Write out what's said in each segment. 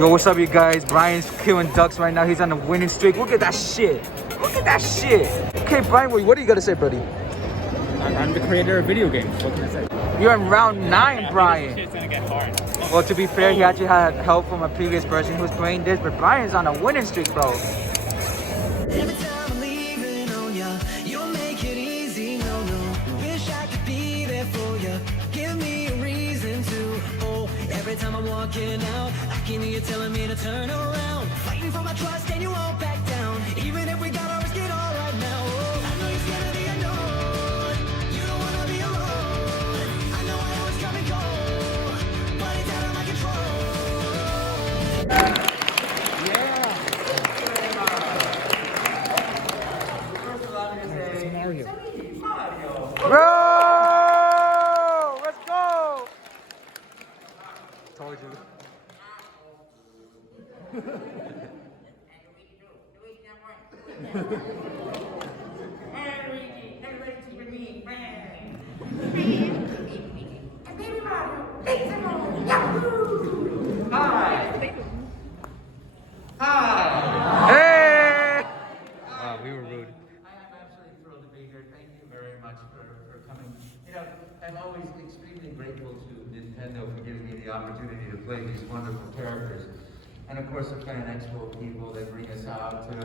Yo, what's up, you guys? Brian's killing ducks right now. He's on a winning streak. Look at that shit. Look at that shit. Okay, Brian, what do you got to say, buddy? I'm the creator of video games. What can I say? You're in round 9, Brian. It's gonna get hard. Well, to be fair, he actually had help from a previous person who was playing this, but Brian's on a winning streak, bro. Every time I'm leaving on ya, you'll make it easy, no. Wish I could be there for ya, give me a reason to. Oh, every time I'm walking out, I can hear you telling me to turn around. Fighting for my trust and you won't back down, even if we gotta risk it all right now. Oh, I know you're scared of the unknown, you don't wanna be alone. I know I always come and go, but it's out of my control. Mario. Bro! Let's go! Told you. Mario Luigi, everybody super mean, man. And baby Mario, thanks a lot. Yahoo! Hi. Hi. Hey! Wow, we were rude. I am absolutely thrilled to be here. Thank you very much for coming. You know, I'm always extremely grateful to Nintendo for giving me the opportunity to play these wonderful characters. And of course the FanExpo people, they bring us out to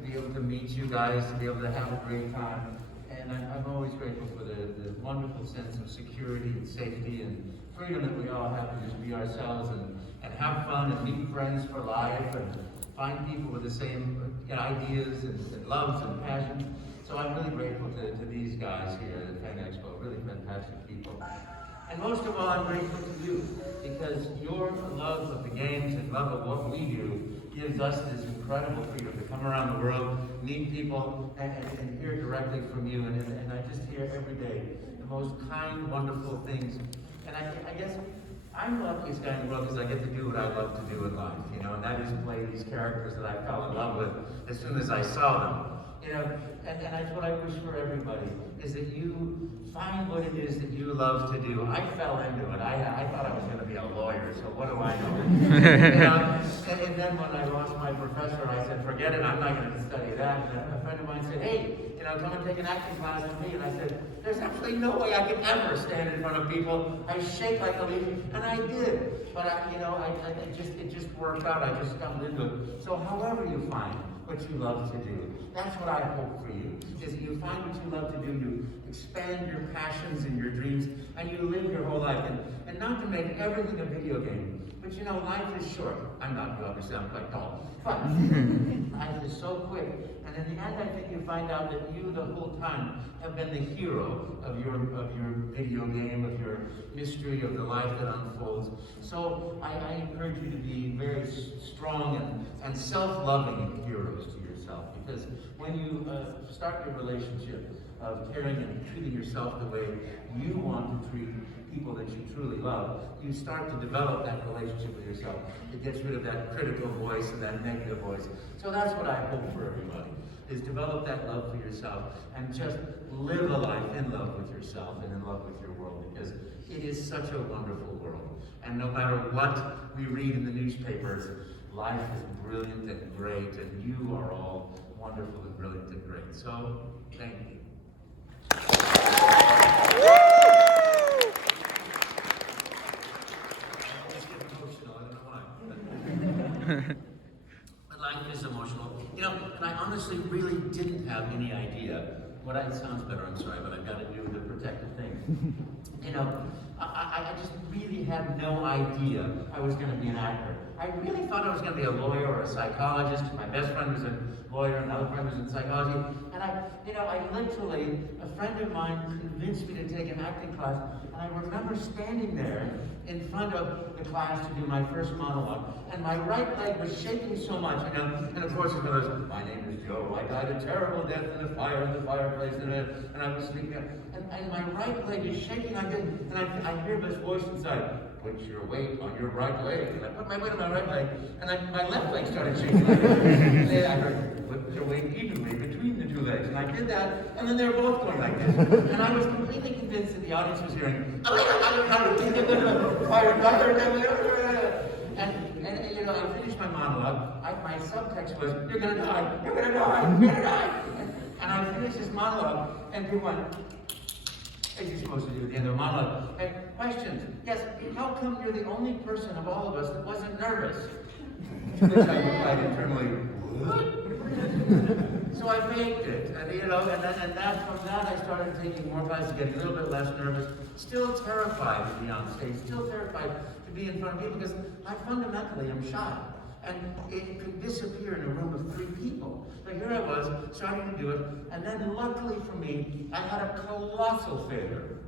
be able to meet you guys, to be able to have a great time. And I'm always grateful for the wonderful sense of security and safety and freedom that we all have to just be ourselves and have fun and meet friends for life and find people with the same ideas and loves and passions. So I'm really grateful to these guys here at FanExpo, really fantastic people. And most of all, I'm grateful to you, because your love of the games and love of what we do gives us this incredible freedom to come around the world, meet people, and hear directly from you. And I just hear every day the most kind, wonderful things. And I guess I'm the luckiest guy in the world because I get to do what I love to do in life, you know, and that is play these characters that I fell in love with as soon as I saw them. You know, and that's what I wish for everybody, is that you find what it is that you love to do. I fell into it. I thought I was going to be a lawyer, so what do I know? You know? And then when I lost my professor, I said, forget it, I'm not going to study that. And a friend of mine said, hey, you know, come and take an acting class with me. And I said, there's absolutely no way I could ever stand in front of people. I shake like a leaf, and I did. But it just worked out. I just stumbled into it. So however you find what you love to do, that's what I hope for you, is that you find what you love to do, you expand your passions and your dreams, and you live your whole life. And not to make everything a video game, but you know, life is short. I'm not, you obviously I'm quite tall, but life is so quick. And in the end, I think you find out that you the whole time have been the hero of your video game, of your mystery, of the life that unfolds. So I encourage you to be very strong and self-loving heroes to yourself, because when you start your relationship of caring and treating yourself the way you want to treat people that you truly love, you start to develop that relationship with yourself. It gets rid of that critical voice and that negative voice. So that's what I hope for everybody, is develop that love for yourself and just live a life in love with yourself and in love with your world, because it is such a wonderful world. And no matter what we read in the newspapers, life is brilliant and great, and you are all wonderful and brilliant and great. So, thank you. But life is emotional. You know, and I honestly really didn't have any idea. It sounds better, I'm sorry, but I've got to do the protective thing. You know, I just really had no idea I was going to be an actor. I really thought I was going to be a lawyer or a psychologist. My best friend was a lawyer, another friend was in psychology. And a friend of mine convinced me to take an acting class. And I remember standing there in front of the class to do my first monologue. And my right leg was shaking so much, you know. And of course it goes, my name is Joe. I died a terrible death in a fire in the fireplace. And I was sleeping. And my right leg is shaking. And I hear this voice inside. Put your weight on your right leg. And I put my weight on my right leg, and my left leg started shaking. And then I heard, put your weight evenly between the two legs. And I did that, and then they were both going like this. And I was completely convinced that the audience was hearing, fire. And And you know, I finished my monologue. My subtext was, "You're gonna die. You're gonna die. You're gonna die." And I finished this monologue, and people went, as you're supposed to do at the end of a monologue. And questions. Yes, how come you're the only person of all of us that wasn't nervous? To which I replied internally, what? So I faked it, and you know, and that from that I started taking more classes, getting a little bit less nervous, still terrified to be on stage, still terrified to be in front of people because I fundamentally am shy. And it could disappear in a room of 3 people. But here I was, starting to do it, and then luckily for me, I had a colossal failure.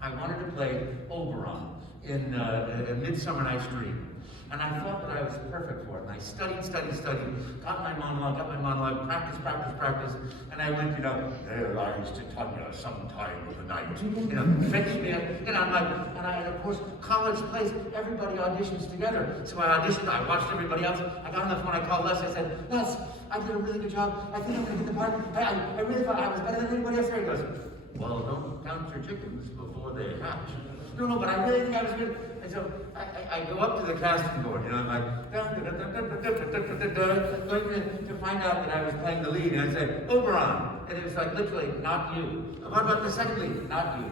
I wanted to play Oberon in A Midsummer Night's Dream. And I thought that I was perfect for it. And I studied, got my monologue, practice. And I went, you know, there lies Titania sometime of the night. You know, fix me. And I'm like, and of course, college plays, everybody auditions together. So I auditioned, I watched everybody else. I got on the phone, I called Les, I said, Les, I did a really good job. I think I'm gonna get the part. I really thought I was better than anybody else there. He goes, well, don't count your chickens before they hatch. No, but I really think I was good. And so I go up to the casting board, you know, I'm like, to find out that I was playing the lead, and I said, Oberon. And it was like, literally, not you. What about the second lead? Not you.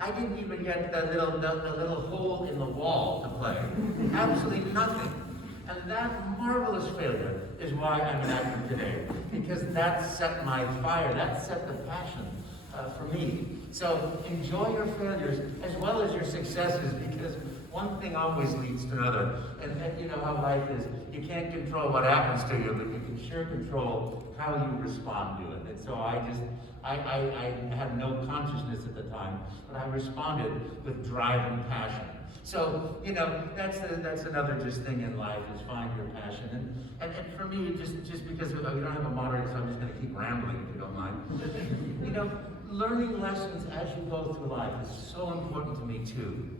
I didn't even get the little hole in the wall to play. Absolutely nothing. And that marvelous failure is why I'm an actor today. Because that set my fire, that set the passion for me. So enjoy your failures as well as your successes, because one thing always leads to another. And you know how life is. You can't control what happens to you, but you can sure control how you respond to it. And so I had no consciousness at the time, but I responded with drive and passion. So, you know, that's another just thing in life, is find your passion. And for me, just because we don't have a moderator, so I'm just going to keep rambling, if you don't mind. You know, learning lessons as you go through life is so important to me too.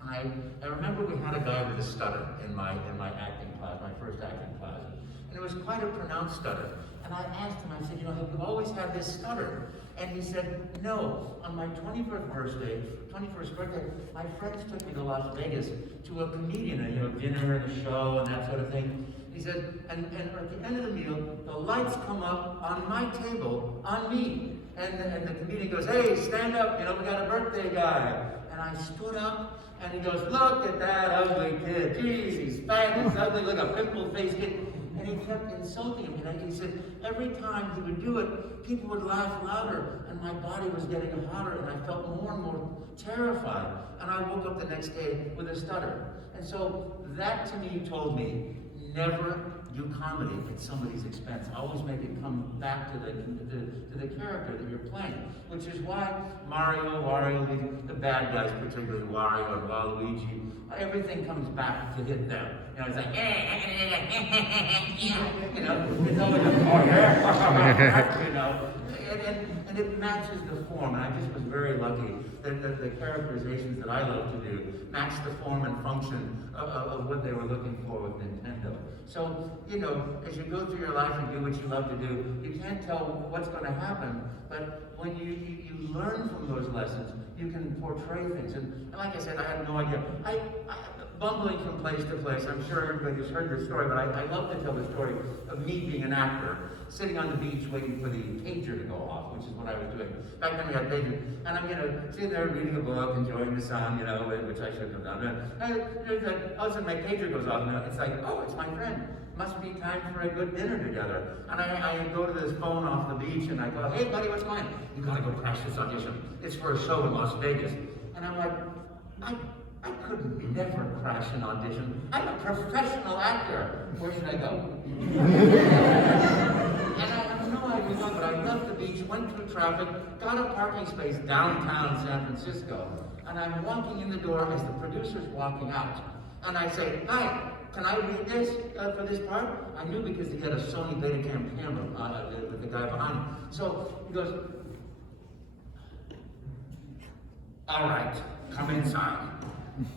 I remember we had a guy with a stutter in my acting class, my first acting class. And it was quite a pronounced stutter. And I asked him, I said, you know, have you always had this stutter? And he said, no. On my 21st birthday, my friends took me to Las Vegas to a comedian, you know, dinner and a show and that sort of thing. He said, and at the end of the meal, the lights come up on my table, on me. And the comedian goes, hey, stand up, you know, we got a birthday guy. And I stood up, and he goes, look at that ugly kid. Jeez, he's fat, he's ugly, look, a pimple-faced kid. And he kept insulting him. And he said, every time he would do it, people would laugh louder, and my body was getting hotter, and I felt more and more terrified. And I woke up the next day with a stutter. And so that to me told me, never do comedy at somebody's expense. Always make it come back to the character that you're playing. Which is why Mario, Luigi, the bad guys, particularly Wario and Waluigi, everything comes back to hit them. You know, it's like, you know, it's always like, oh yeah, you know, and it matches the form. And I just was very lucky that the characterizations that I love to do match the form and function of what they were looking for with Nintendo. So, you know, as you go through your life and do what you love to do, you can't tell what's going to happen, but when you learn from those lessons, you can portray things. And like I said, I had no idea. Bumbling from place to place, I'm sure everybody's heard this story, but I love to tell the story of me being an actor, sitting on the beach waiting for the pager to go off, which is what I was doing. Back then we had pager, and I'm, you know, sitting there reading a book, enjoying the sun, you know, which I shouldn't have done. And all of a sudden my pager goes off, and it's like, oh, it's my friend. Must be time for a good dinner together. And I go to this phone off the beach, and I go, hey buddy, what's mine? You gotta go crash this audition. It's for a show in Las Vegas. And I'm like, I couldn't never crash an audition. I'm a professional actor. Where should I go? And I have no idea, but I left the beach, went through traffic, got a parking space downtown San Francisco, and I'm walking in the door as the producer's walking out. And I say, hi, can I read this for this part? I knew because he had a Sony Betacam camera with the guy behind him. So he goes, all right, come inside.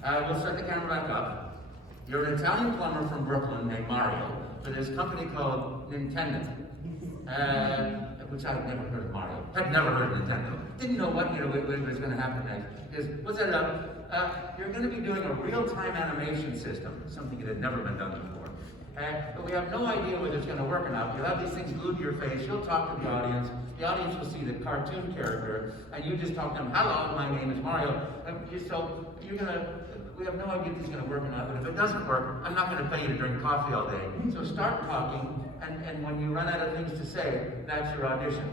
We'll set the camera back up. You're an Italian plumber from Brooklyn named Mario for this company called Nintendo. Which I'd never heard of Mario. Had never heard of Nintendo. Didn't know what, you know, what was going to happen next. He goes, we'll set it up. You're going to be doing a real-time animation system, something that had never been done before. But we have no idea whether it's going to work or not. You'll have these things glued to your face. You'll talk to the audience. The audience will see the cartoon character, and you just talk to them, hello, my name is Mario. So you're going to, we have no idea if it's going to work or not. But if it doesn't work, I'm not going to pay you to drink coffee all day. So start talking, and when you run out of things to say, that's your audition.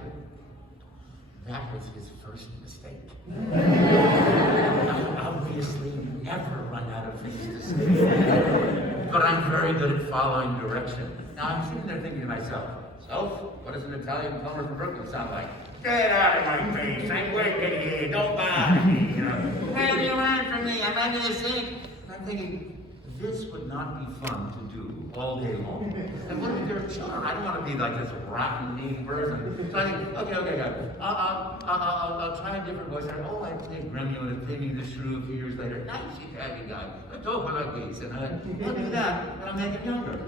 That was his first mistake. I obviously never run out of things to say. But I'm very good at following direction. Now I'm sitting there thinking to myself, so, what does an Italian plumber from Brooklyn sound like? Get out of my face, I'm working here, don't bother me, you know. Hey, you ran from me, I'm under the sink. And I'm thinking, this would not be fun to do all day long. And what if there are children? I don't want to be like this rotten, mean person. So I think, okay, I'll try a different voice. Oh, I played Gremlin and played me the shrew a few years later. Nice Italian guy. I talk like this. And I'll do that, and I'll make it younger.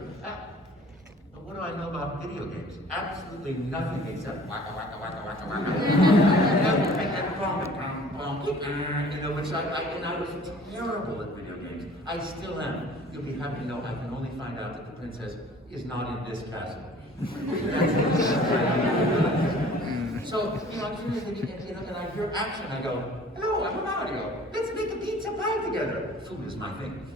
But what do I know about video games? Absolutely nothing except waka, waka, waka, waka, waka. You know, which I was terrible at video games. I still am. You'll be happy to know I can only find out that the princess is not in this castle. So, you know, I'm sitting there thinking, you know, and I hear action, I go, hello, I'm Mario. Let's make a pizza pie together. Food is my thing.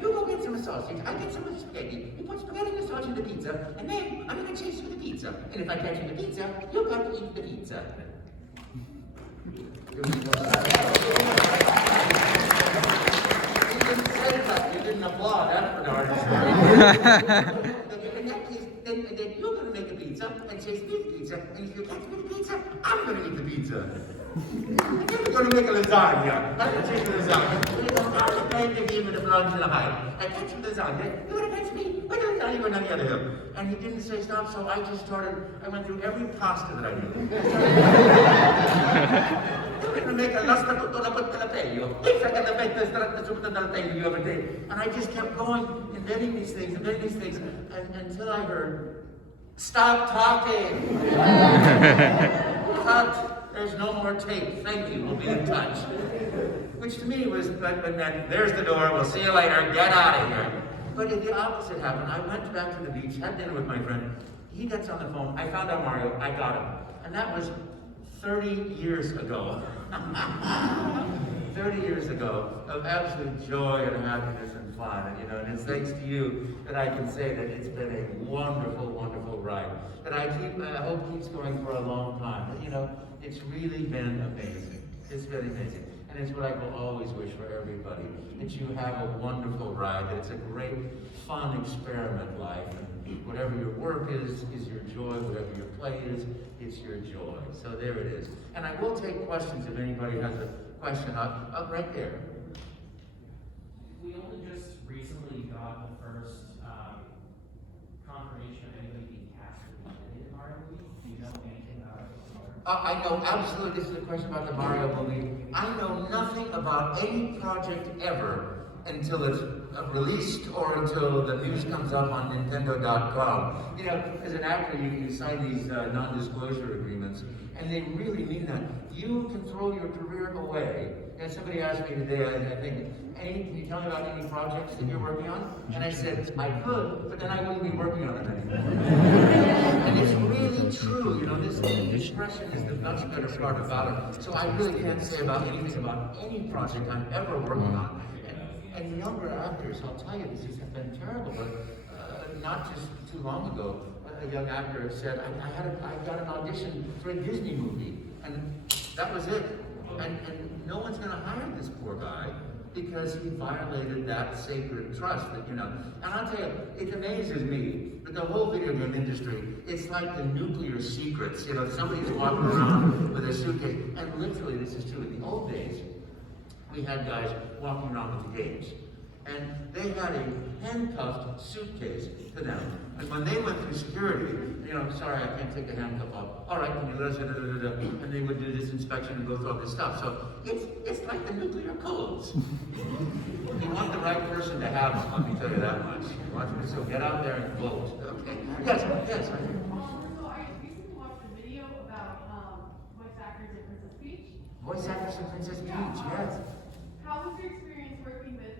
You go get some sausage, I get some spaghetti. You put spaghetti and sausage in the pizza, and then I'm gonna chase you the pizza. And if I catch you the pizza, you've got to eat the pizza. You didn't applaud that for artist. In that case, then you're gonna make a pizza and chase me the pizza, and if you catch me the pizza, I'm gonna eat the pizza. And then we're gonna make a lasagna. I'm gonna chase the lasagna. We're gonna start the plane to give me the blood to the hide. I catch the lasagna, you're gonna catch me with the lasagna going down the other hill. And he didn't say stop, so I just started, I went through every pasta that I knew. We're gonna make a pasta tutto la coltello. Pizza che la mette stretta subito dal taglio every day. And I just kept going, inventing these things, until I heard, stop talking. Cut. There's no more tape. Thank you. We'll be in touch. Which to me was, but then there's the door. We'll see you later. Get out of here. But the opposite happened. I went back to the beach, had dinner with my friend. He gets on the phone. I found out Mario. I got him. And that was 30 years ago. 30 years ago of absolute joy and happiness and fun. And, you know, and it's thanks to you that I can say that it's been a wonderful, wonderful ride. That I hope keeps going for a long time. But, you know, it's really been amazing. It's been amazing. And it's what I will always wish for everybody. That you have a wonderful ride. That it's a great, fun experiment life. And whatever your work is your joy. Whatever your play is, it's your joy. So there it is. And I will take questions if anybody has a question. Up right there. We only just recently got the first confirmation of anybody being cast in Mario movie. Do you know anything about it? I know absolutely. This is a question about the Mario movie. I know nothing about any project ever until it's released or until the news comes up on Nintendo.com. You know, as an actor, you sign these non-disclosure agreements, and they really mean that. You can throw your career away. And somebody asked me today, I think, can you tell me about any projects that you're working on? And I said, I could, but then I wouldn't be working on it anymore. And it's really true, you know, this expression is the much better part about it. So I really can't say about anything about any project I'm ever working on. And younger actors, I'll tell you, this has been terrible, but not just too long ago, a young actor said, I got an audition for a Disney movie, and that was it. And no one's gonna hire this poor guy because he violated that sacred trust that, you know. And I'll tell you, it amazes me that the whole video game industry, it's like the nuclear secrets. You know, somebody's walking around with a suitcase, and literally this is true. In the old days, we had guys walking around with the games, and they had a handcuffed suitcase to them. And when they went through security, you know, sorry, I can't take the handcuff off. All right, can you let us, and they would do this inspection and go through all this stuff. So it's like the nuclear codes. You want the right person to have them, let me tell you that much. So get out there and vote. Okay. Yes, yes. So I recently watched a video about voice actors in Princess Peach. Voice actors in Princess Peach, yes. how was your experience working with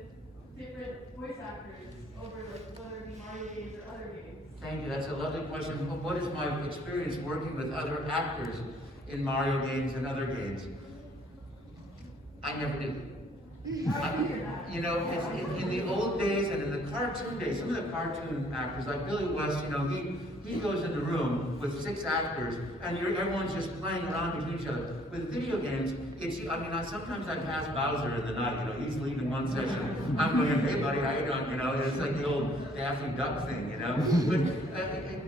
different voice actors over like whether it be Mario games or other games? Thank you, that's a lovely question. What is my experience working with other actors in Mario games and other games? I never did. You know, in the old days and in the cartoon days, some of the cartoon actors, like Billy West, you know, he goes in the room with 6 actors, and everyone's just playing around between each other. With video games, sometimes I pass Bowser in the night, you know, he's leaving one session. I'm going, hey buddy, how you doing? You know, it's like the old Daffy Duck thing, you know.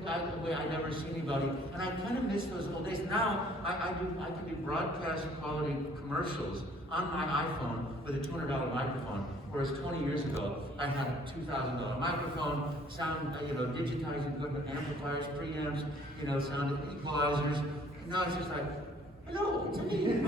But I never see anybody, and I kind of miss those old days. Now, I can do broadcast quality commercials on my iPhone with a $200 microphone, whereas 20 years ago, I had a $2,000 microphone, sound, digitizing equipment, amplifiers, preamps, sound equalizers. Now it's just like, hello, it's me. In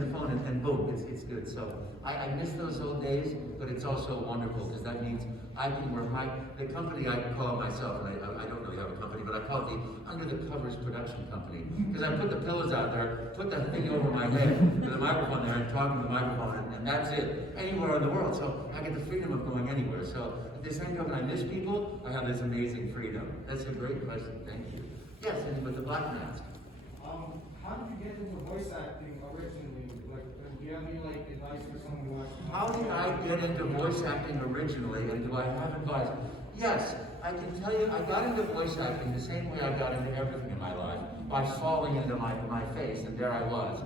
the phone, and boom, it's good. So I miss those old days, but it's also wonderful because that means I can work the company I call myself, and I don't really have a company, but I call it the Under the Covers Production Company. Because I put the pillows out there, put the thing over my head with a microphone there and talking to the microphone, and that's it. Anywhere in the world. So I get the freedom of going anywhere. So at the same time, when I miss people, I have this amazing freedom. That's a great question. Thank you. Yes, and with the black mask. How did you get into voice acting originally? Like, do you have any advice for someone who wants to? How did I get into voice acting originally, and do I have advice? Yes, I can tell you, I got into voice acting the same way I got into everything in my life, by falling into my face, and there I was.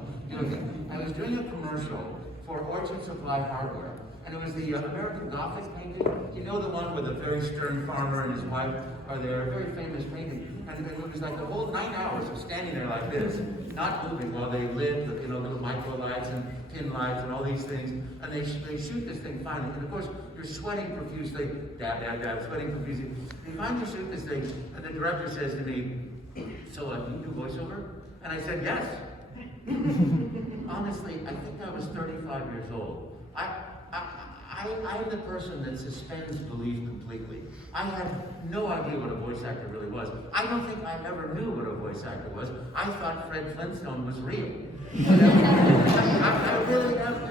I was doing a commercial for Orchard Supply Hardware, and it was the American Gothic painting. You know the one with a very stern farmer and his wife are there, a very famous painting. And it was like the whole 9 hours of standing there like this, not moving while they lit the little micro lights and pin lights and all these things. And they shoot this thing finally. And of course, you're sweating profusely, dab, dab, dab, sweating profusely. They finally shoot this thing, and the director says to me, so do you do voiceover? And I said, yes. Honestly, I think I was 35 years old. I'm the person that suspends belief completely. I had no idea what a voice actor really was. I don't think I ever knew what a voice actor was. I thought Fred Flintstone was real. I really don't.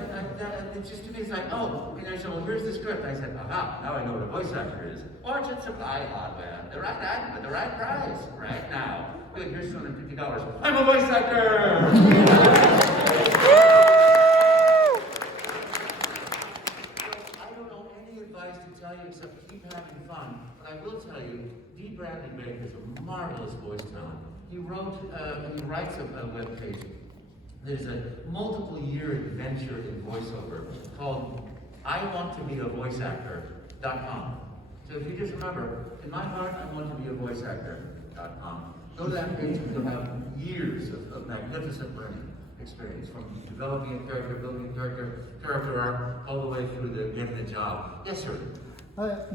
It's just to me, it's like, oh, I said, well, here's the script. I said, aha, now I know what a voice actor is. Orchard Supply Hardware, the right item at the right price, right now. Good, here's $250. I'm a voice actor! Except keep having fun. But I will tell you, D. Bradley Baker is a marvelous voice talent. He writes a webpage. There's a multiple-year adventure in voiceover called IWantToBeAVoiceActor.com. So if you just remember, in my heart, I want to be a voice actor.com. Go to that page and you'll have years of magnificent learning experience, from developing a character, building a character arc, all the way through to getting a job. Yes, sir.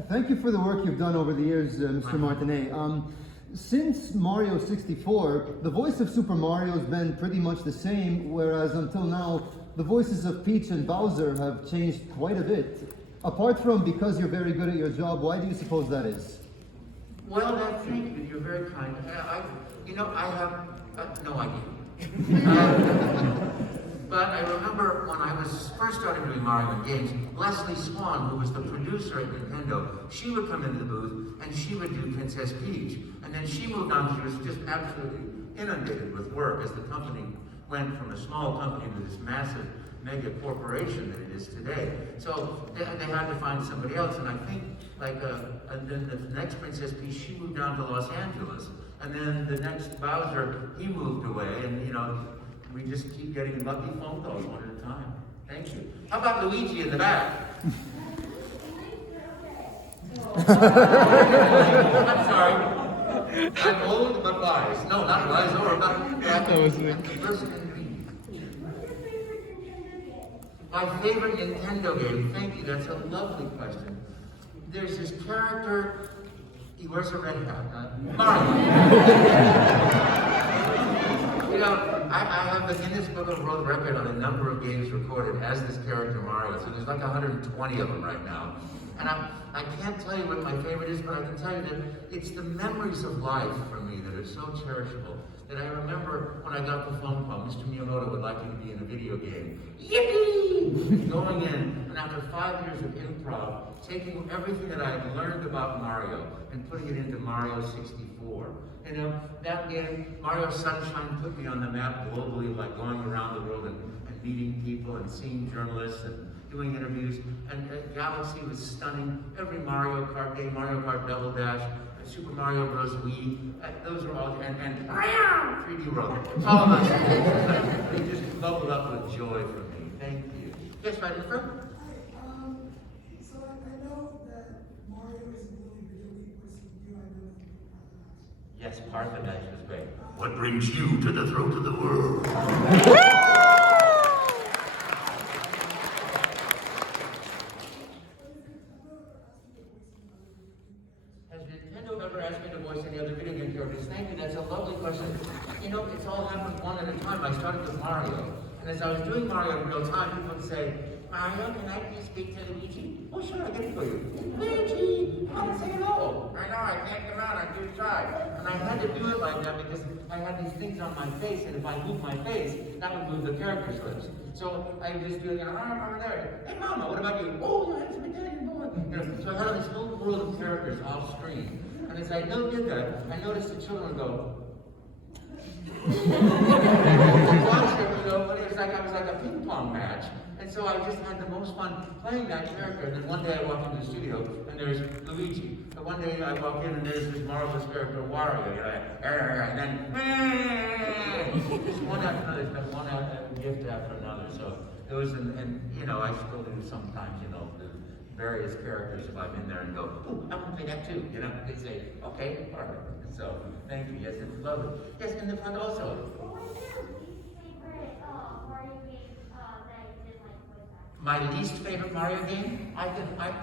Thank you for the work you've done over the years, Mr. Martinet. Since Mario 64, the voice of Super Mario has been pretty much the same, whereas until now, the voices of Peach and Bowser have changed quite a bit. Apart from because you're very good at your job, why do you suppose that is? Well, thank you. You're very kind. I have no idea. But I remember when I was first starting doing Mario games, Leslie Swan, who was the producer at Nintendo, she would come into the booth and she would do Princess Peach. And then she moved on. She was just absolutely inundated with work as the company went from a small company to this massive mega corporation that it is today. So they had to find somebody else. And I think, and then the next Princess Peach, she moved down to Los Angeles. And then the next Bowser, he moved away. And, we just keep getting lucky phone calls one at a time. Thank you. How about Luigi in the back? I'm sorry. I'm old but wise. No, not wise or but the person in me. My favorite Nintendo game. Thank you. That's a lovely question. There's this character. He wears a red hat. Mario. I have the Guinness Book of World Record on the number of games recorded as this character Mario. So there's like 120 of them right now. And I can't tell you what my favorite is, but I can tell you that it's the memories of life for me that are so cherishable. That I remember when I got the phone call, Mr. Miyamoto would like you to be in a video game. Yippee! yippee! Going in, and after 5 years of improv, taking everything that I had learned about Mario and putting it into Mario 64. You know, that game, Mario Sunshine put me on the map globally, like going around the world and meeting people and seeing journalists and doing interviews. And Galaxy was stunning. Every Mario Kart game, Mario Kart Double Dash, Super Mario Bros. Wii, those are all, and 3D World. All of us. They just bubbled up with joy for me. Thank you. Yes, right in the front. So I know that Mario isn't the only video game person you I know. Yes, Parthenash was great. What brings you to the throat of the world? Has Nintendo ever asked me to voice any other video game characters? Thank you, that's a lovely question. You know, it's all happened one at a time. I started with Mario. And as I was doing Mario in real time, people would say, Mario, can I please speak to Luigi? Oh, sure, I get it for you. Luigi, I want to say hello. I know, I can't come out, I'm too shy. And I had to do it like that because I had these things on my face, and if I moved my face, that would move the character's lips. So I was just doing, I'm over there. Hey, Mama, what about you? Oh, you're handsome Italian boy. You know, so I had this whole world of characters off screen. And as I did that, I noticed the children go, watch it, you know, but it was like I was like a ping pong match. And so I just had the most fun playing that character. And then one day I walk into the studio and there's Luigi. And one day I walk in and there's this marvelous character, Wario. You know, and then just one after another. It's been one gift after another. So it was, and you know, I still do sometimes, you know, the various characters if I'm in there and go, oh, I want to play that too. You know, they say, okay, perfect. So thank you. Yes, it's lovely. Yes, in the front also. My least favorite Mario game? I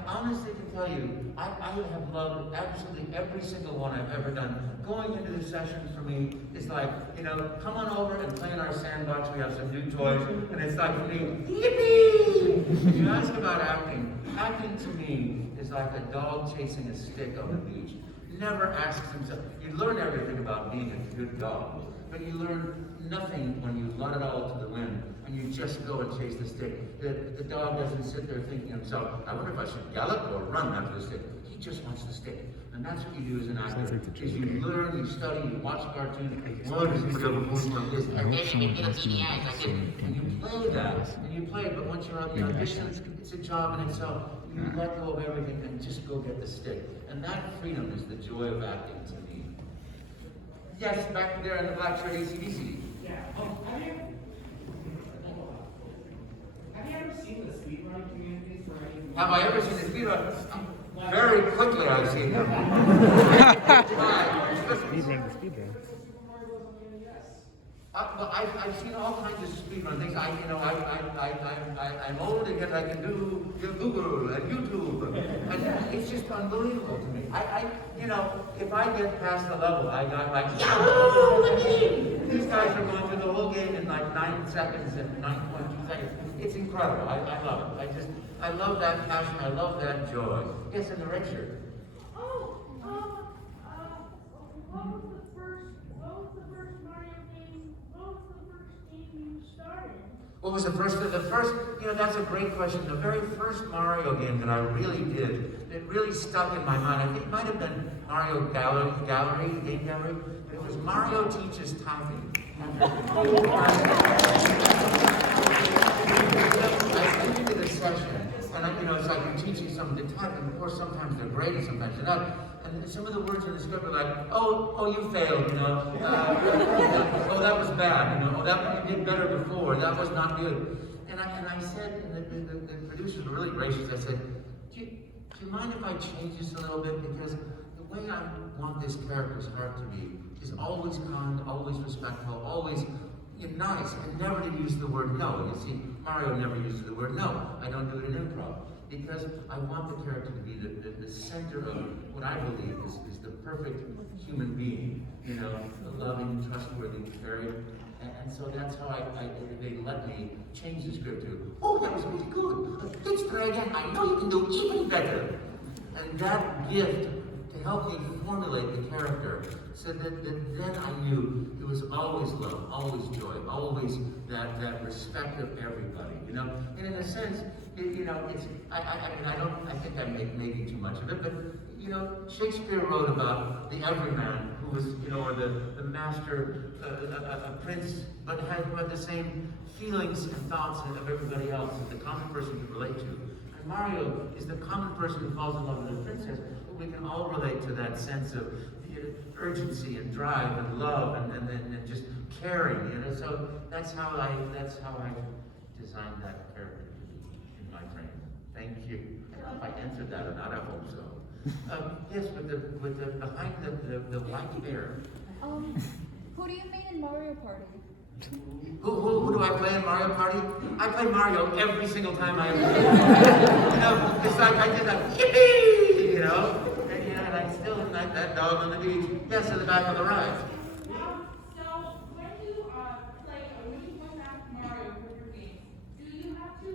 honestly can tell you, I have loved absolutely every single one I've ever done. Going into the session for me is like, you know, come on over and play in our sandbox. We have some new toys, and it's like for me, yippee! If you ask about acting, acting to me is like a dog chasing a stick on the beach. Never asks himself. You learn everything about being a good dog, but you learn nothing when you let it all to the wind. And you just go and chase the stick. The dog doesn't sit there thinking to himself, I wonder if I should gallop or run after the stick. He just wants the stick. And that's what you do as an actor. Is you learn, you study, you watch cartoons. Why does he have a voice like this? And you play that. And you play it, but once you're on the audition, it's a job in itself. You let go of everything and just go get the stick. And that freedom is the joy of acting to me. Yes, back there in the black shirt, ACDC. Yeah. Have you ever seen the speedrun communities for any? Have I ever seen the speedrun? Very quickly I've seen them. Speedrun. Well, I've seen all kinds of speedrun things. I'm old and yet I can do Google and YouTube, and it's just unbelievable to me. You know, if I get past the level, I got like, Yahoo! These guys are going through the whole game in like 9 seconds and 9.2 seconds. It's incredible. I love it. I love that passion. I love that joy. Yes, in the red shirt. What was the first Mario game? What was the first game you started? What was the first, you know, that's a great question. The very first Mario game that I really did, that really stuck in my mind, I think it might have been Mario Game Gallery, but it was Mario Teaches Typing. I went into the session, and you know, it's like you're teaching someone to type, and of course sometimes they're great and sometimes they're not. And some of the words in the script are like, oh, you failed, you know. Oh, that was bad, you know. Oh, that one you did better before. That was not good. And I said, and the producers were really gracious. I said, do you mind if I change this a little bit? Because the way I want this character's heart to be is always kind, always respectful, always nice, and never to use the word no. You see, Mario never uses the word no. I don't do it in improv. Because I want the character to be the center of what I believe is the perfect human being, you know, loving, trustworthy, caring. And so that's how they let me change the script to, oh, that was really good. Let's try again. I know you can do even better. And that gift to help me formulate the character, so that then I knew it was always love, always joy, always that respect of everybody, you know? And in a sense, you know, it's, I think I make maybe too much of it, but, you know, Shakespeare wrote about the everyman who was, you know, or the master, a prince, but had the same feelings and thoughts of everybody else, and the common person could relate to. And Mario is the common person who falls in love with the princess, but we can all relate to that sense of urgency and drive and love and just caring, you know. So that's how I designed that character to be in my frame. Thank you. I don't know if I answered that or not. I hope so. Yes, with the behind the white hair. Who do you mean in Mario Party? Who do I play in Mario Party? I play Mario every single time I ever do. You know, it's like I did that yippee, you know, and I still am like that dog on the beach. Yes, in the back of the ride. So when you play a really voice act Mario for your game, do you have to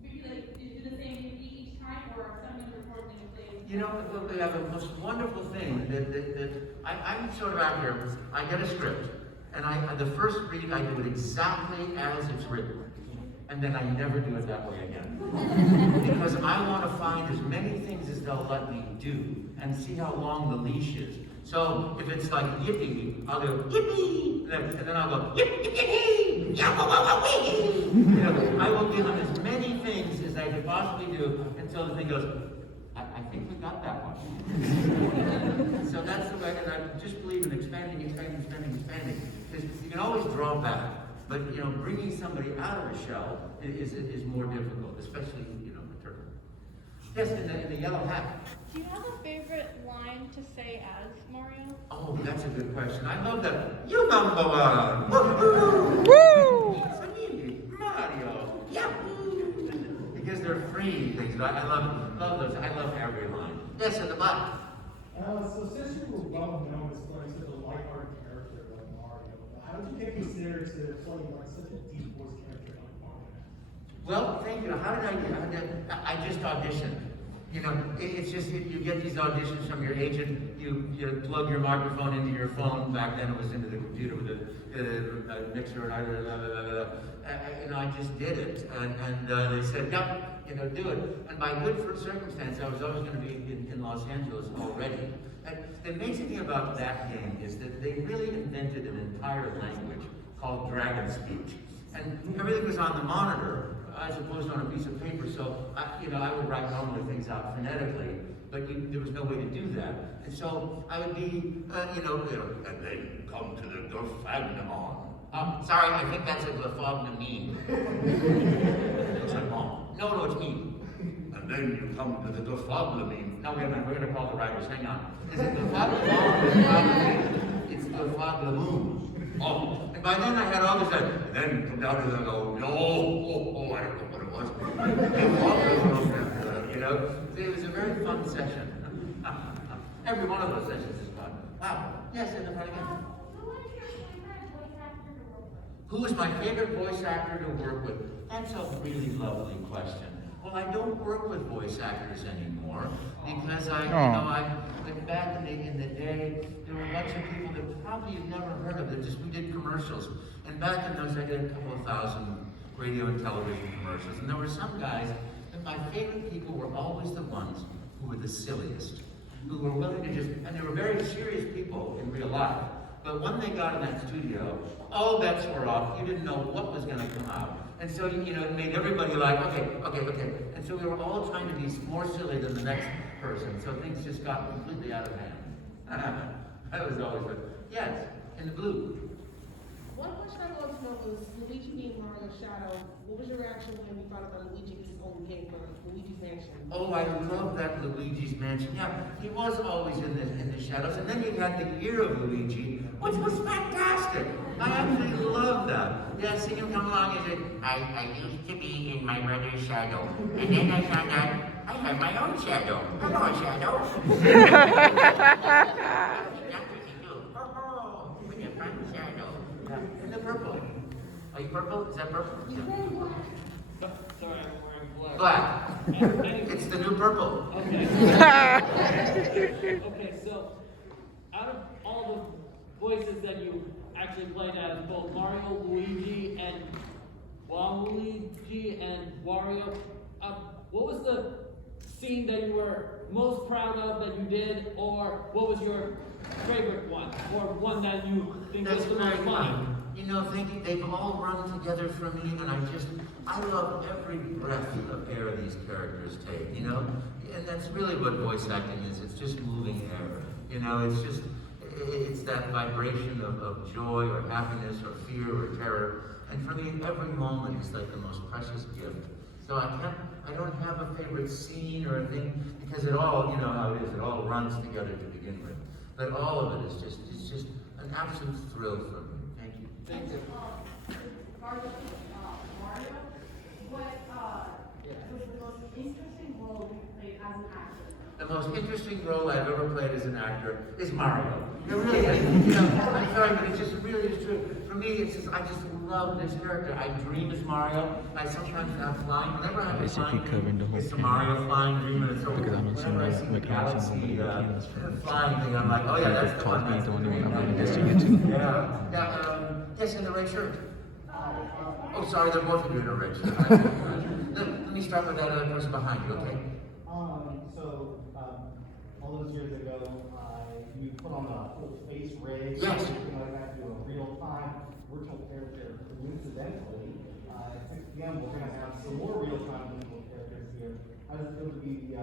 maybe like do the same each time, or are some of your recording plays? You know, they have the most wonderful thing that I'm sort of out here. I get a script. And the first read, I do it exactly as it's written. And then I never do it that way again. Because I want to find as many things as they'll let me do and see how long the leash is. So if it's like yippee, I'll go yippee, and then I'll go yippee, yippee, you know, I will give them as many things as I could possibly do until the thing goes, I think we got that one. So that's the way, and I just believe in expanding. Because you can always draw back, but you know, bringing somebody out of a shell is more difficult, especially, you know, the turtle. Yes, in the yellow hat. Do you have a favorite line to say as Mario? Oh, that's a good question. I love that. You number one. Woo! It's me, Mario. Yahoo! Because they're free things. I love those. I love every line. Yes, in the back. So since you were well known as playing such a lighthearted character like Mario, how did you get considered to play like such a deep voice character like Mario? Well, thank you. How did I get? I just auditioned. You know, it's just you get these auditions from your agent. You plug your microphone into your phone. Back then, it was into the computer with a mixer, and I just did it. And they said, "Yep, you know, do it." And by good circumstance, I was always going to be in Los Angeles already. And the amazing thing about that game is that they really invented an entire language called Dragon Speech, and everything was on the monitor as opposed to on a piece of paper. So I would write normally things out phonetically, but there was no way to do that. And so I would be, and then come to the Gofagnemon. Sorry, I think that's a Gofagnemon. It's like, no, it's me. And then you come to the Gofagnemon. No, wait a minute, we're going to call the writers. Hang on. Is it Gofagnemon or Gofagnemon? It's Gofagnemon. Oh, and by then I had all this, and then come down to the go, I don't know what it was. You know, it was a very fun session. Every one of those sessions is fun. Wow. Yes, in the front again. Who is my favorite voice actor to work with? That's a really lovely question. Well, I don't work with voice actors anymore because I went back in the day, there were a bunch of people that probably you've never heard of. We did commercials. And back in those, I did a couple of thousand radio and television commercials. And there were some guys that my favorite people were always the ones who were the silliest, who were willing to just, and they were very serious people in real life. But when they got in that studio, all bets were off. You didn't know what was going to come out. And so, it made everybody like, okay. And so we were all trying to be more silly than the next person. So things just got completely out of hand. That was always good. Yes, in the blue. One question I wanted to know was Luigi being Mario's shadow. What was your reaction when you found out that Luigi was his own game for Luigi's Mansion? Oh, I love that Luigi's Mansion. Yeah, he was always in the shadows. And then you had the ear of Luigi, which was fantastic. I absolutely love that. Yeah, see him come along and say, I used to be in my brother's shadow. And then I found out I have my own shadow. Hello, shadow. That's what you do. Oh, with your front shadow. Yeah. And the purple. Are you purple? Is that purple? Yeah. Sorry, I'm wearing black. Black. It's the new purple. Okay. Okay, out of all the voices that you actually played as both Mario, Luigi, and Waluigi and Wario, what was the scene that you were most proud of that you did, or what was your favorite one, or one that you think was the most funny? You know, they've all run together for me, and I love every breath of air these characters take, you know? And that's really what voice acting is. It's just moving air. You know, it's that vibration of joy or happiness or fear or terror. And for me, every moment is like the most precious gift. So I don't have a favorite scene or a thing, because it all, you know how it is, it all runs together to begin with. But all of it is it's just an absolute thrill for me. Thank you. Thank you. Regarding Mario, what was the most interesting role you played as an actor? The most interesting role I've ever played as an actor is Mario. It really is. You know, I'm sorry, but it just really is true. For me, it's just, I just love this character. I dream as Mario. I sometimes have flying. Whenever I have flying, it's the Mario flying dream, and so whenever I see the galaxy flying thing, I'm like, oh yeah, that's the one. Yes, in the red shirt. Oh, sorry, they're both of you in a red shirt. Let me start with that other person behind you, okay? All those years ago, you put on a full face rig, yes, something like that, do a real-time virtual character. Coincidentally, at 6 p.m. we're going to have some more real-time virtual characters here. I was going to be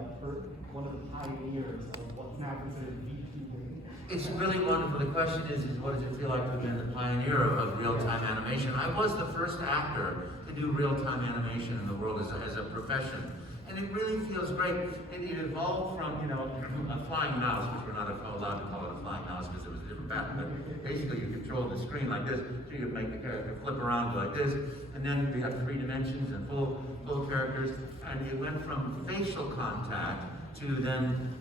one of the pioneers of what's now considered VTubing. It's really wonderful. The question is what does it feel like to have been the pioneer of real-time animation? I was the first actor to do real-time animation in the world as a profession. And it really feels great. It evolved from, you know, a flying mouse, which we're not allowed to call it a flying mouse because it was a different pattern, but basically you control the screen like this, so you make the character flip around like this, and then we have 3 dimensions and full characters, and it went from facial contact to then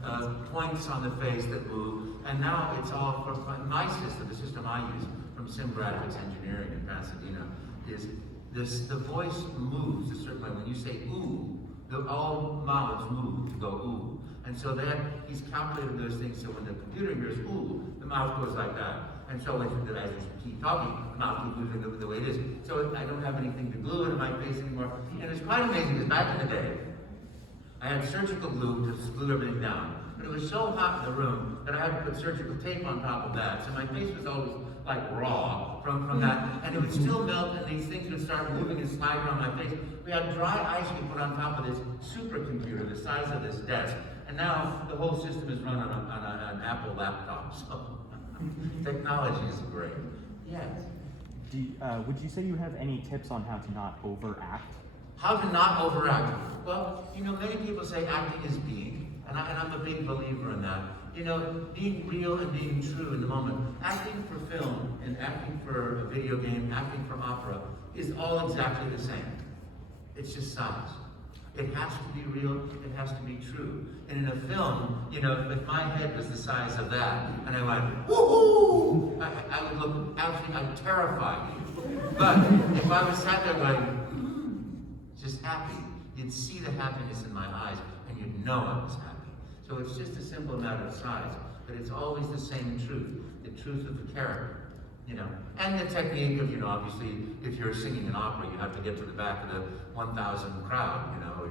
points on the face that move, and now it's all from my system, the system I use from Sim Graphics Engineering in Pasadena, is the voice moves a certain way. When you say ooh, all mouths move to go ooh. And so that he's calculated those things so when the computer hears ooh, the mouth goes like that. And so as you keep talking, the mouth keeps moving the way it is. So I don't have anything to glue into my face anymore. And it's quite amazing because back in the day, I had surgical glue to glue everything down. But it was so hot in the room that I had to put surgical tape on top of that. So my face was always like raw from that, and it would still melt, and these things would start moving and sliding around my face. We had dry ice we put on top of this supercomputer the size of this desk, and now the whole system is run on an Apple laptop. So technology is great. Yes. Would you say you have any tips on how to not overact? How to not overact? Well, you know, many people say acting is being, and I'm a big believer in that. You know, being real and being true in the moment. Acting for film and acting for a video game, acting for opera is all exactly the same. It's just size. It has to be real, it has to be true. And in a film, you know, if my head was the size of that, and I went, woohoo! I would look, actually, I'd terrify you. But if I was sat there going, just happy, you'd see the happiness in my eyes, and you'd know I was happy. So it's just a simple matter of size, but it's always the same truth, the truth of the character, you know. And the technique of, you know, obviously, if you're singing an opera, you have to get to the back of the 1,000 crowd, you know,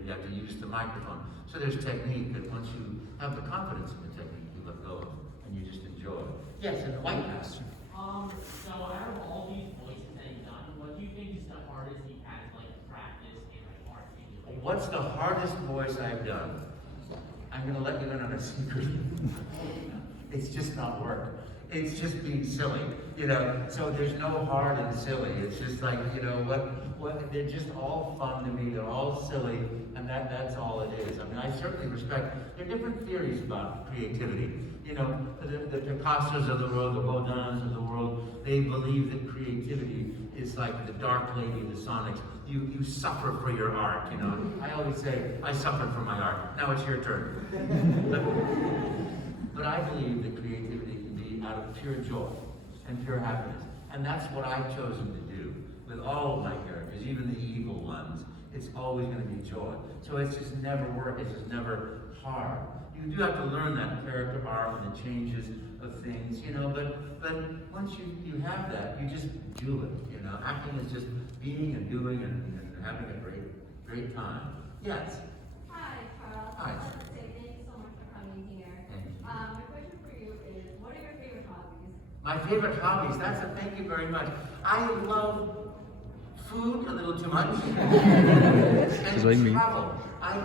you have to use the microphone. So there's technique that once you have the confidence in the technique, you let go of, and you just enjoy. Yes, in the White House. So out of all these voices that you've done, what do you think is the hardest you've had to, like, practice and, like, articulate? What's the hardest voice I've done? I'm going to let you in on a secret. It's just not work. It's just being silly, you know. So there's no hard and silly. It's just like, you know, what they're just all fun to me. They're all silly, and that's all it is. I mean, I certainly respect. There are different theories about creativity. You know, the Picassos of the world, the Baudins of the world, they believe that creativity is like the Dark Lady, the Sonics. You suffer for your art, you know. I always say, I suffered for my art. Now it's your turn. But I believe that creativity can be out of pure joy and pure happiness. And that's what I've chosen to do with all of my characters, even the evil ones. It's always going to be joy. So it's just never work. It's just never hard. you do have to learn that character arc and the changes of things, you know, but once you have that, you just do it, you know. Acting is just being and doing and having a great time. Yes? Hi, Carl. Hi. I want to say thank you so much for coming here. My question for you is, what are your favorite hobbies? My favorite hobbies, thank you very much. I love food a little too much. And travel. I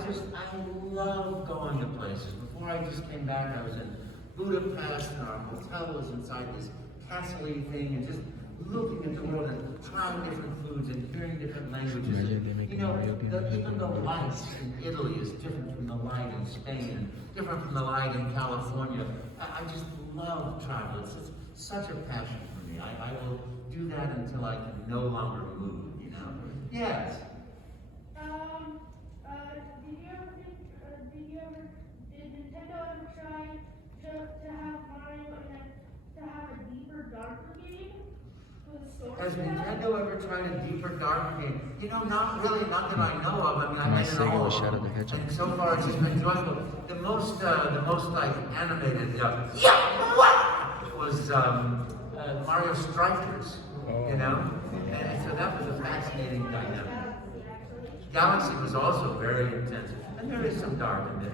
love going to places. Before I just came back, I was in Budapest, and our hotel was inside this castle-y thing, and just looking at the world and trying different foods and hearing different languages. And, you know, even the light in Italy is different from the light in Spain, and different from the light in California. I just love travel. It's such a passion for me. I will do that until I can no longer move, you know? Yes? Did Nintendo ever try to have Mario and then to have a deeper, darker game with a story? Has Nintendo ever tried a deeper, darker game? You know, not really, not that I know of. I mean, I made it all, and so far it's just been joyful. The most like animated, was Mario Strikers, you know? And so that was a fascinating dynamic. Galaxy was also very intense. And there is some dark in the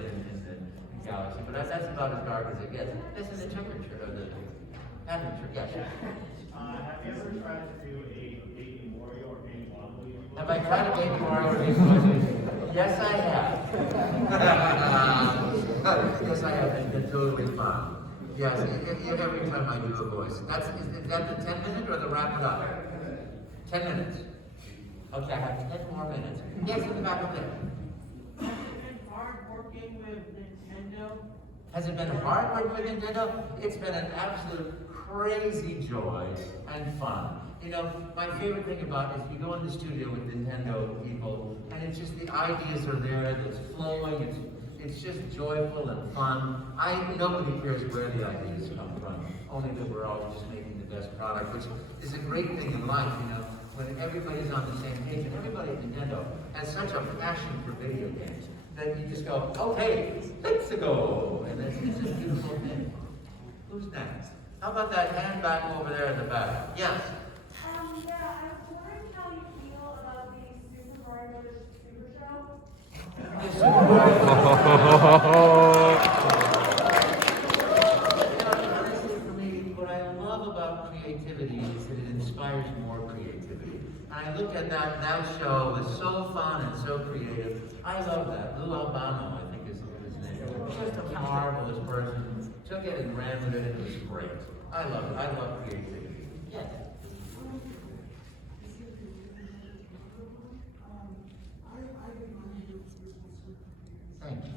Galaxy, but that's about as dark as it gets. This is the temperature of the temperature, yes. Have you ever tried to do a Baby Mario or Baby Luigi? Have I tried a Baby Mario or Baby Luigi? Yes, I have. Yes, I have. It's been totally fun. Yes, every time I do a voice. Is that the 10-minute or the wrap it up? 10 minutes. Okay, I have 10 more minutes. Yes, in the back of there. Has it been hard working with Nintendo? Has it been hard working with Nintendo? It's been an absolute crazy joy and fun. You know, my favorite thing about it is you go in the studio with Nintendo people, and it's just the ideas are there, it's flowing, it's just joyful and fun. Nobody cares where the ideas come from, only that we're all just making the best product, which is a great thing in life, you know, when everybody's on the same page, and everybody at Nintendo has such a passion for video games, that you just go, okay, let's go, and it's a beautiful thing. Who's next? How about that hand back over there in the back? Yes? Yeah, I was wondering how you feel about the Super Mario Brothers Super Show. Honestly, for me, what I love about creativity is that it inspires more creativity. And I look at that show, it was so fun and so creative. I love that. Lou Albano, I think is his name. Just a marvelous person. Took it and ran with it, and it was great. I love it. I love creativity. Yes? Thank you.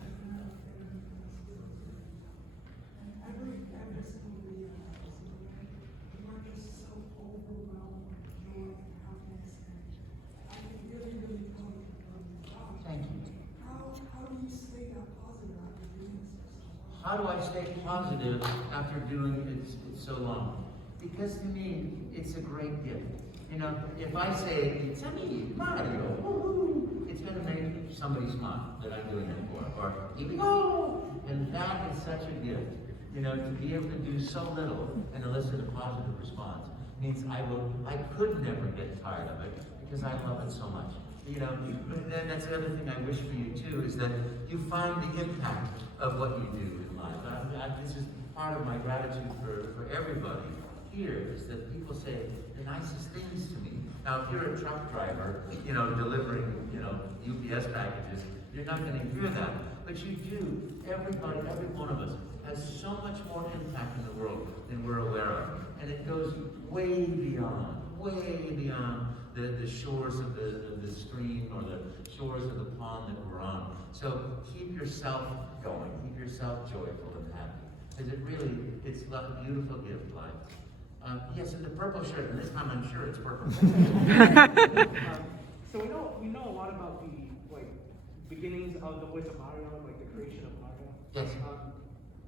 How do I stay positive after doing it so long? Because to me, it's a great gift. You know, if I say, it's a me, Mario, woo-hoo, it's going to make somebody smile that I'm doing it for. Or, here we go! And that is such a gift. You know, to be able to do so little and elicit a positive response means I could never get tired of it because I love it so much. You know, and then that's the other thing I wish for you too, is that you find the impact of what you do in life. This is part of my gratitude for everybody here, is that people say the nicest things to me. Now, if you're a truck driver, you know, delivering, you know, UPS packages, you're not going to hear that. But you do. Everybody, every one of us has so much more impact in the world than we're aware of. And it goes way beyond the shores of the stream or the shores of the pond that we're on. So keep yourself going, keep yourself joyful and happy. Because it's a beautiful gift, life. Yes, in the purple shirt, and this time I'm sure it's purple. So we know a lot about the beginnings of the voice of Mario, like the creation of Mario. Yes.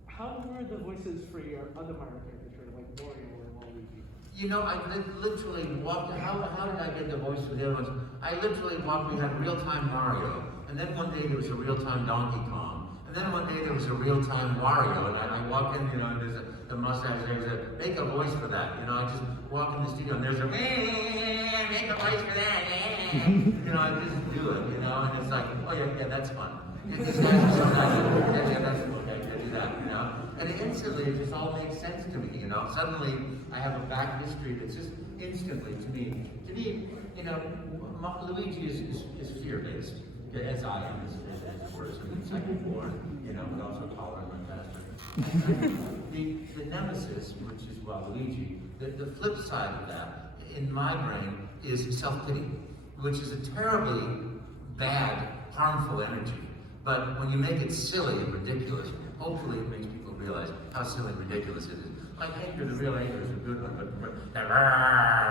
How were the voices for your other Mario characters, like Mario or Luigi? You know, I literally walked. How did I get the voice for the other ones? I literally walked. We had real-time Mario, and then one day there was a real-time Donkey Kong, and then one day there was a real-time Wario, and I walk in, you know, and there's the mustache, there's a, make a voice for that. You know, I just walk in the studio and there's a, make a voice for that. You know, I just do it, you know, and it's like, oh yeah, that's fun. These guys are so nice. Yeah, that's okay, I do that, you know. And instantly, it just all makes sense to me, you know. Suddenly, I have a back history that's just instantly, to me, you know, Luigi is fear-based, as I am, as worse than the second born, you know, but also taller and faster. The nemesis, which is Luigi, the flip side of that, in my brain, is self-pity, which is a terribly bad, harmful energy. But when you make it silly and ridiculous, hopefully it makes people realize how silly and ridiculous it is. Like anger, the real anger is a good one, but that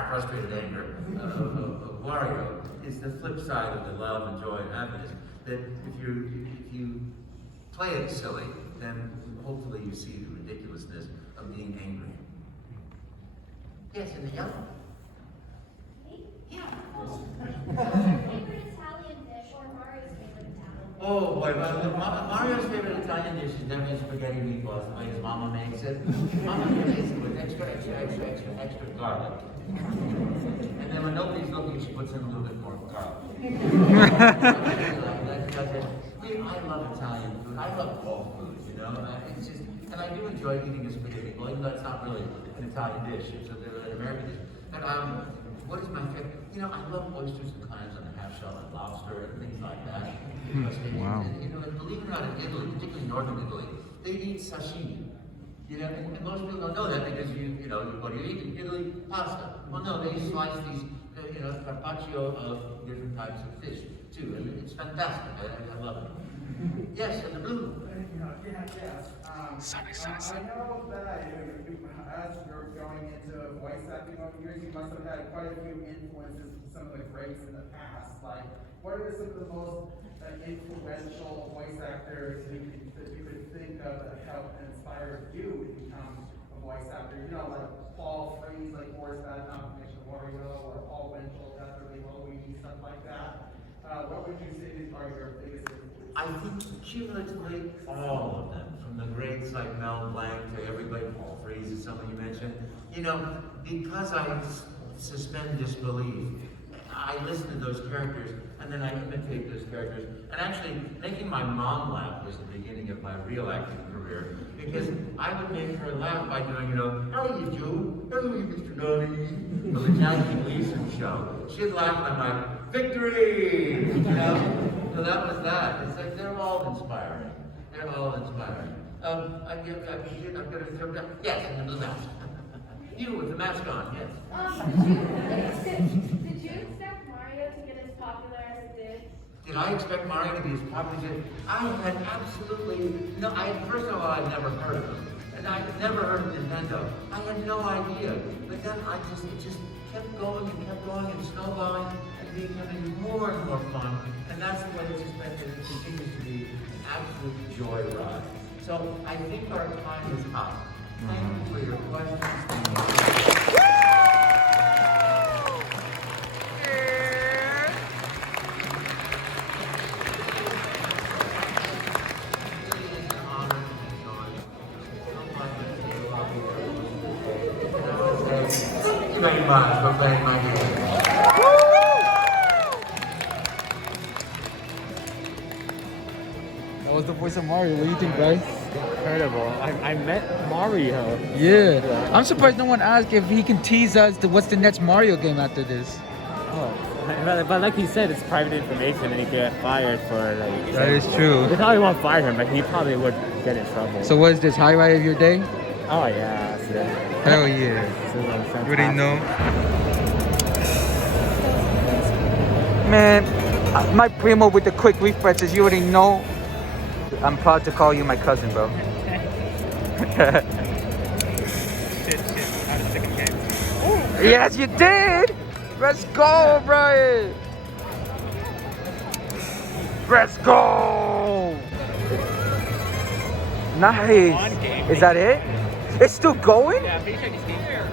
frustrated anger of Wario is the flip side of the love and joy and happiness. That if you play it silly, then hopefully you see the ridiculousness of being angry. Yes, in the yellow. Yeah. Favorite Italian dish or Mario's favorite Italian dish? Oh boy, Mario's favorite Italian dish is definitely spaghetti meatballs, the way his mama makes it. Mama makes it with extra garlic. And then when nobody's looking, she puts in a little bit more garlic. I love Italian food. I love all food, you know. It's just, and I do enjoy eating a spaghetti meatball, even though it's not really an Italian dish. It's an American dish. And what is my favorite? You know, I love oysters and clams on a half shell and lobster and things like that. Wow. And, you know, and believe it or not, in Italy, particularly northern Italy, they eat sashimi. You know, and most people don't know that because you know, what do you eat in Italy? Pasta. Well, no, they slice these, you know, carpaccio of different types of fish too, and it's fantastic. I love it. Yes, and the blue. Yes. I know that as you're going into voice acting over the years, you must have had quite a few influences from some of the greats in the past. Like, what are some of the most influential voice actors that you could think of that helped and inspired you to become a voice actor? You know, like Paul Frees, like Morris Bad Confidential Wario, or Paul Winchell, Definitely Luigi, stuff like that. What would you say are your biggest influences? I think cumulatively, all of them, from the greats like Mel Blanc to everybody, Paul Frees is someone you mentioned. You know, because I suspend disbelief, I listen to those characters and then I imitate those characters. And actually, making my mom laugh was the beginning of my real acting career, because I would make her laugh by doing, you know, how are you, Joe? How are you, Mr. Noni? From the Jackie Gleason show. She'd laugh and I'm like, victory! You know? So that was that. It's like they're all inspiring. They're all inspiring. I'm gonna jump down. Yes, in the blue mask. You with the mask on, yes. Did you expect Mario to get as popular as it did? Did I expect Mario to be as popular as it did? I had absolutely no. First of all, I'd never heard of him, and I'd never heard of Nintendo. I had no idea. But then it just kept going and snowballing and becoming more and more fun. And that's the way it's just been. It continues to be an absolute joyride. So I think our time is up. Thank you for your questions. Thank you very much for playing my game. That was the voice of Mario. What do you think, guys? Incredible. I met Mario. Yeah. I'm surprised no one asked if he can tease us what's the next Mario game after this. Oh. But like you said, it's private information and he could get fired for like... That is true. They probably won't fire him, but he probably would get in trouble. So what is this, highlight of your day? Oh yeah, that's it. Hell yeah. You already know. Man, my primo with the quick refreshers, you already know. I'm proud to call you my cousin, bro. Yes, you did! Let's go, Brian! Let's go! Nice! Is that it? It's still going? Yeah, pretty sure he's here.